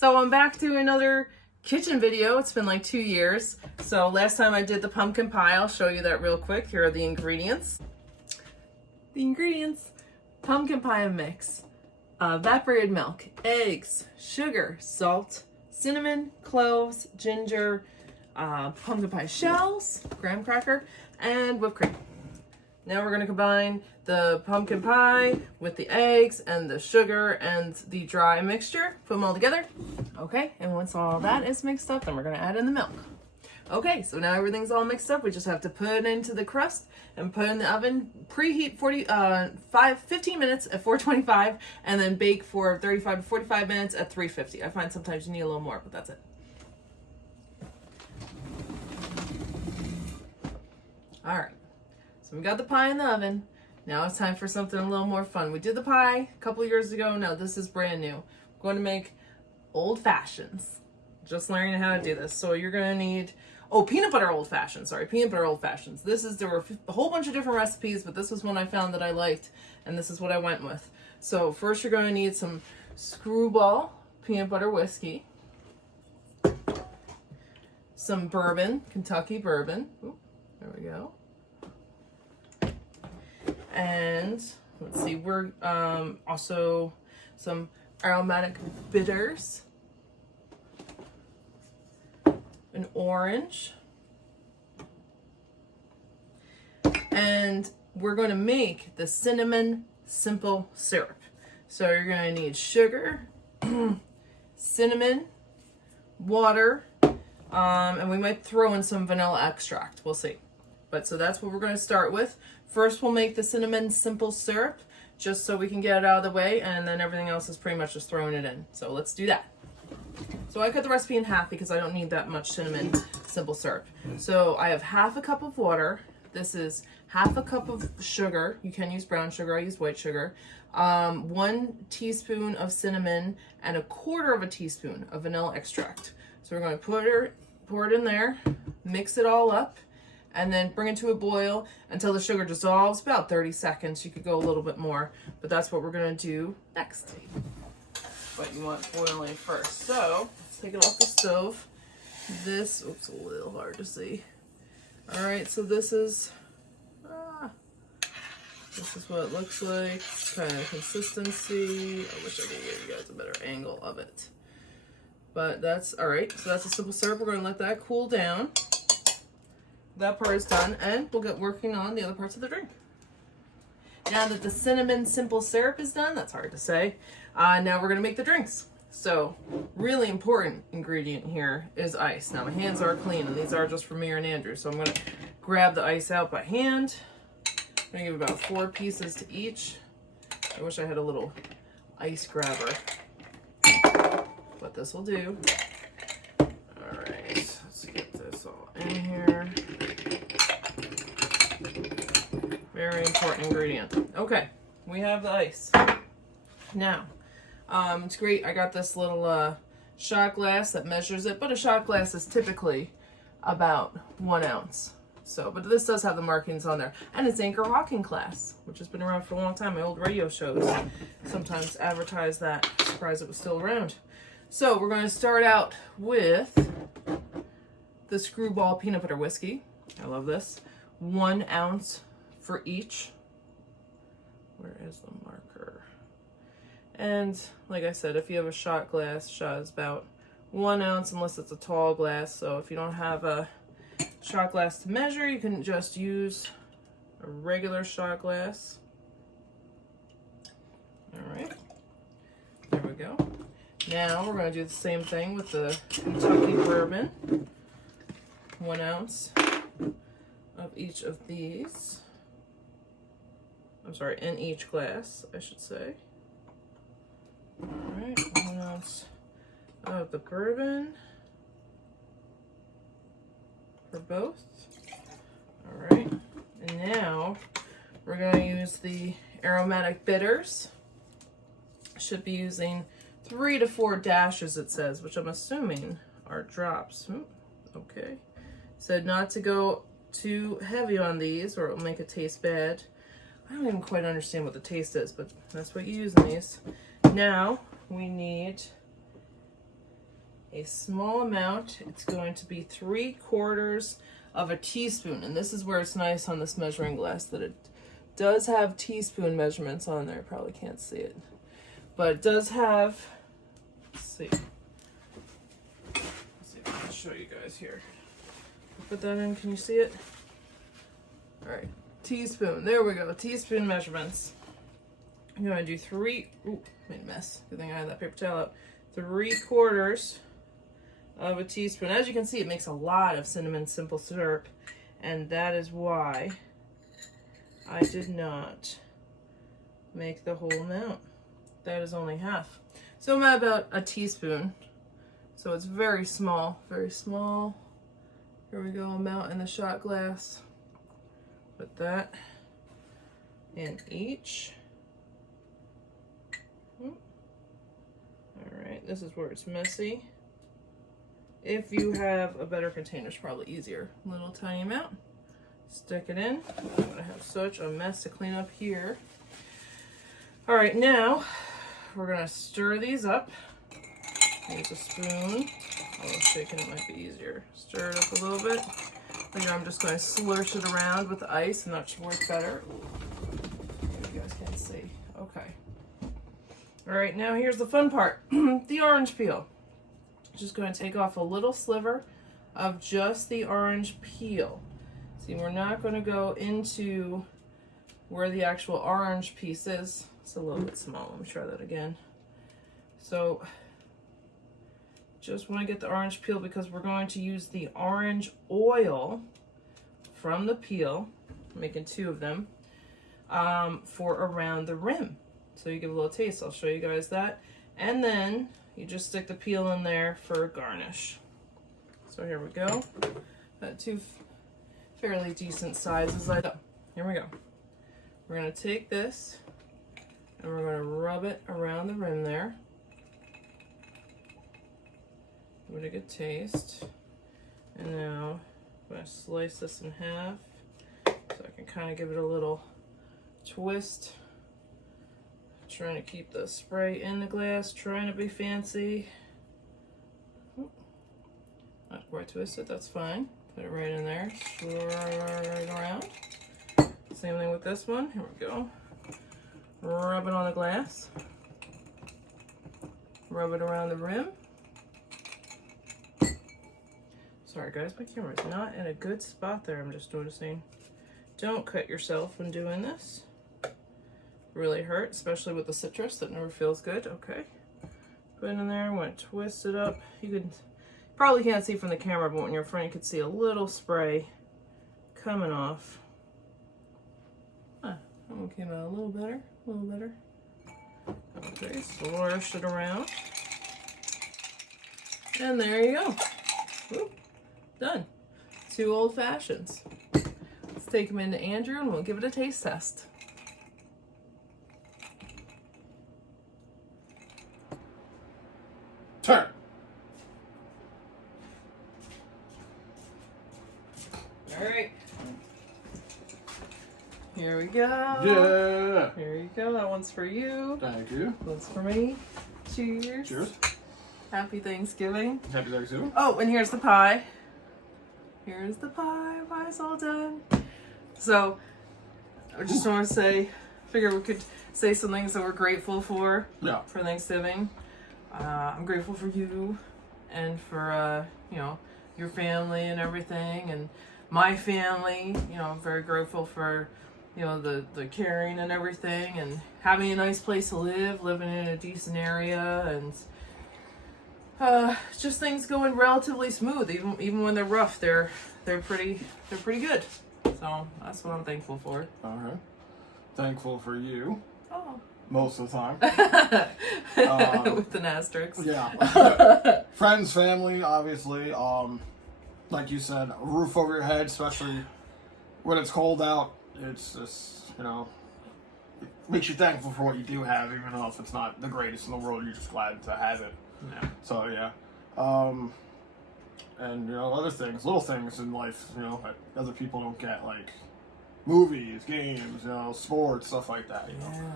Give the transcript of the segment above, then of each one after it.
So I'm back to another kitchen video. It's been like 2 years. So last time I did the pumpkin pie. I'll show you that real quick. Here are the ingredients. Pumpkin pie mix, evaporated milk, eggs, sugar, salt, cinnamon, cloves, ginger, pumpkin pie shells, graham cracker, and whipped cream. Now we're going to combine the pumpkin pie with the eggs and the sugar and the dry mixture. Put them all together. Okay, and once all that is mixed up, then we're going to add in the milk. Okay, so now everything's all mixed up. We just have to put it into the crust and put it in the oven. Preheat 15 minutes at 425 and then bake for 35 to 45 minutes at 350. I find sometimes you need a little more, but that's it. All right. So we got the pie in the oven. Now it's time for something a little more fun. We did the pie a couple years ago. No, this is brand new. We're going to make old fashions. Just learning how to do this. So you're going to need, peanut butter old fashions. Peanut butter old fashions. There were a whole bunch of different recipes, but this was one I found that I liked, and this is what I went with. So first you're going to need some Skrewball peanut butter whiskey, some bourbon, Kentucky bourbon. Ooh, there we go. And let's see, we're also some aromatic bitters, an orange, and we're going to make the cinnamon simple syrup. So you're going to need sugar, cinnamon, water, and we might throw in some vanilla extract. We'll see. But so that's what we're going to start with. First, we'll make the cinnamon simple syrup just so we can get it out of the way, and then everything else is pretty much just throwing it in. So let's do that. So I cut the recipe in half because I don't need that much cinnamon simple syrup. So I have half a cup of water. This is half a cup of sugar. You can use brown sugar. I use white sugar. 1 teaspoon of cinnamon and 1/4 teaspoon of vanilla extract. So we're going to pour it in there, mix it all up, and then bring it to a boil until the sugar dissolves, about 30 seconds. You could go a little bit more, but that's what we're going to do next. But you want boiling first. So let's take it off the stove. This, oops, a little hard to see. All right, so this is what it looks like. Kind of consistency. I wish I could give you guys a better angle of it. But that's all right. So that's a simple syrup. We're going to let that cool down. That part is done, and we'll get working on the other parts of the drink. Now that the cinnamon simple syrup is done, that's hard to say, now we're going to make the drinks. So, really important ingredient here is ice. Now my hands are clean, and these are just for me and Andrew, so I'm going to grab the ice out by hand. I'm going to give about 4 pieces to each. I wish I had a little ice grabber, but this will do. Alright, let's get this all in here. Very important ingredient. Okay, we have the ice. Now, it's great. I got this little shot glass that measures it, but a shot glass is typically about 1 ounce. So, but this does have the markings on there. And it's Anchor Hawking glass, which has been around for a long time. My old radio shows sometimes advertise that. Surprised it was still around. So, we're going to start out with the Skrewball peanut butter whiskey. I love this. 1 ounce for each. Where is the marker? And like I said, if you have a shot glass, shot is about 1 ounce unless it's a tall glass. So if you don't have a shot glass to measure, you can just use a regular shot glass. All right, there we go. Now we're going to do the same thing with the Kentucky bourbon. 1 ounce of each of these. I'm sorry, in each glass, I should say. All right, 1 ounce of the bourbon for both. All right, and now we're going to use the aromatic bitters. Should be using 3 to 4 dashes, it says, which I'm assuming are drops. Okay, said not to go too heavy on these or it'll make it taste bad. I don't even quite understand what the taste is, but that's what you use in these. Now we need a small amount. It's going to be 3/4 of a teaspoon. And this is where it's nice on this measuring glass that it does have teaspoon measurements on there. Probably can't see it. But it does have, let's see if I can show you guys here. Put that in, can you see it? All right, teaspoon, there we go, teaspoon measurements. I'm gonna do made a mess. Good thing I had that paper towel out. 3/4 of a teaspoon. As you can see, it makes a lot of cinnamon simple syrup, and that is why I did not make the whole amount. That is only half. So I'm at about a teaspoon. So it's very small, very small. Here we go, amount in the shot glass. Put that in each. All right, this is where it's messy. If you have a better container, it's probably easier. Little tiny amount. Stick it in. I'm gonna have such a mess to clean up here. All right, now we're gonna stir these up. Here's a spoon. Although shaking it might be easier. Stir it up a little bit. Later I'm just gonna slursh it around with the ice. I'm not sure what's better. Maybe you guys can't see. Okay. All right, now here's the fun part. The orange peel. Just gonna take off a little sliver of just the orange peel. See, we're not gonna go into where the actual orange piece is. It's a little bit small. Let me try that again. So just want to get the orange peel because we're going to use the orange oil from the peel, I'm making 2 of them, for around the rim. So you give a little taste. I'll show you guys that. And then you just stick the peel in there for a garnish. So here we go. Got 2 fairly decent sizes. Here we go. We're going to take this and we're going to rub it around the rim there. Give it a good taste. And now I'm going to slice this in half so I can kind of give it a little twist. Trying to keep the spray in the glass, trying to be fancy. Not quite twisted, that's fine. Put it right in there, right around. Same thing with this one, here we go. Rub it on the glass. Rub it around the rim. Sorry guys, my camera's not in a good spot there, I'm just noticing. Don't cut yourself when doing this. Really hurt, especially with the citrus, that never feels good. Okay, put it in there. I'm going to twist it up. You probably can't see from the camera, but when you're in front you can see a little spray coming off. That one came out a little better, Okay, slursh it around. And there you go. Whoop, done. 2 old fashions. Let's take them into Andrew and we'll give it a taste test. Turn. All right. Here we go. Yeah. Here you go. That one's for you. Thank you. One's for me. Cheers. Cheers. Happy Thanksgiving. Happy Thanksgiving. Oh, and here's the pie. Here's the pie. Pie's all done. So, I just want to say, figure we could say some things that we're grateful for. Yeah. For Thanksgiving. I'm grateful for you and for, you know, your family and everything, and my family. You know, I'm very grateful for, you know, the caring and everything, and having a nice place to live, living in a decent area, and just things going relatively smooth. Even when they're rough, they're pretty good. So that's what I'm thankful for. All right. Thankful for you. Oh. Most of the time. With an asterisk. Yeah. Friends, family, obviously. Like you said, a roof over your head, especially when it's cold out. It's just, you know, it makes you thankful for what you do have, even though if it's not the greatest in the world, you're just glad to have it. Yeah. So, yeah. And, you know, other things, little things in life, you know, that other people don't get, like movies, games, you know, sports, stuff like that, you know. Yeah.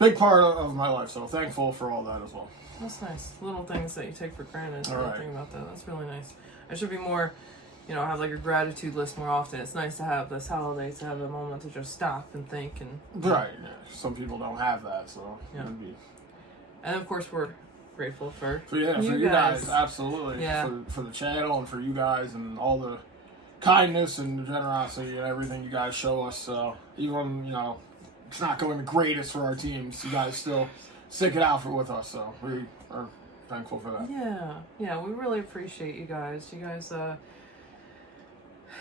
big part of my life. So thankful for all that as well. That's nice. Little things that you take for granted. All right. Think about that. That's really nice. I should be more, have like a gratitude list more often. It's nice to have this holiday to have a moment to just stop and think and. Right. Yeah. Some people don't have that, so Yeah. it'd be. And of course, we're grateful for For you guys, absolutely. Yeah. For the channel and for you guys and all the kindness and the generosity and everything you guys show us. Even it's not going the greatest for our teams, you guys still stick it out with us. So we are thankful for that. Yeah, we really appreciate you guys. You guys,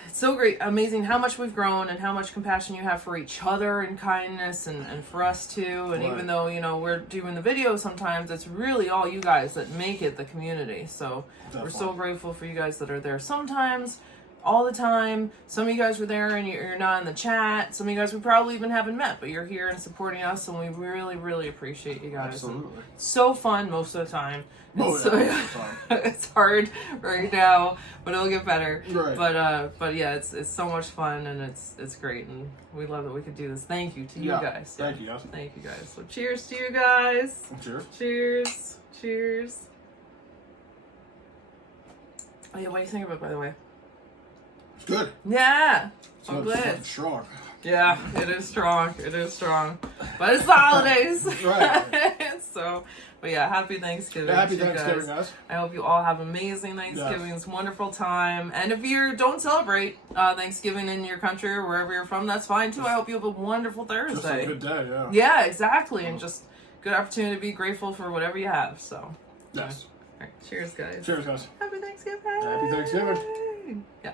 it's so great, amazing how much we've grown and how much compassion you have for each other and kindness and for us too. And Right. even though, we're doing the video sometimes, it's really all you guys that make it the community. So we're so grateful for you guys that are there sometimes, all the time. Some of you guys were there and you're not in the chat. Some of you guys we probably even haven't met, but you're here and supporting us, and we really, really appreciate you guys. Absolutely. And it's so fun most of the time. Yeah. It's hard right now, but it'll get better. Right. But yeah, it's so much fun and it's great, and we love that we could do this. Thank you to you guys. Thank you guys. Thank you guys. So cheers to you guys. Cheers. Cheers. Cheers. Oh yeah, what do you think of it, by the way? It's good. Yeah. It's I'm good. It's glad. fucking strong. Yeah, it is strong. It is strong. But it's the holidays. Right. So, but yeah, happy Thanksgiving. Happy to you Thanksgiving, guys. guys. I hope you all have amazing Thanksgivings, wonderful time. And if you don't celebrate Thanksgiving in your country or wherever you're from, that's fine too. I hope you have a wonderful Thursday. Just a good day, yeah. Yeah, exactly. And just good opportunity to be grateful for whatever you have. So, Yes. all right. Cheers, guys. Cheers, guys. Happy Thanksgiving. Happy Thanksgiving. Yeah.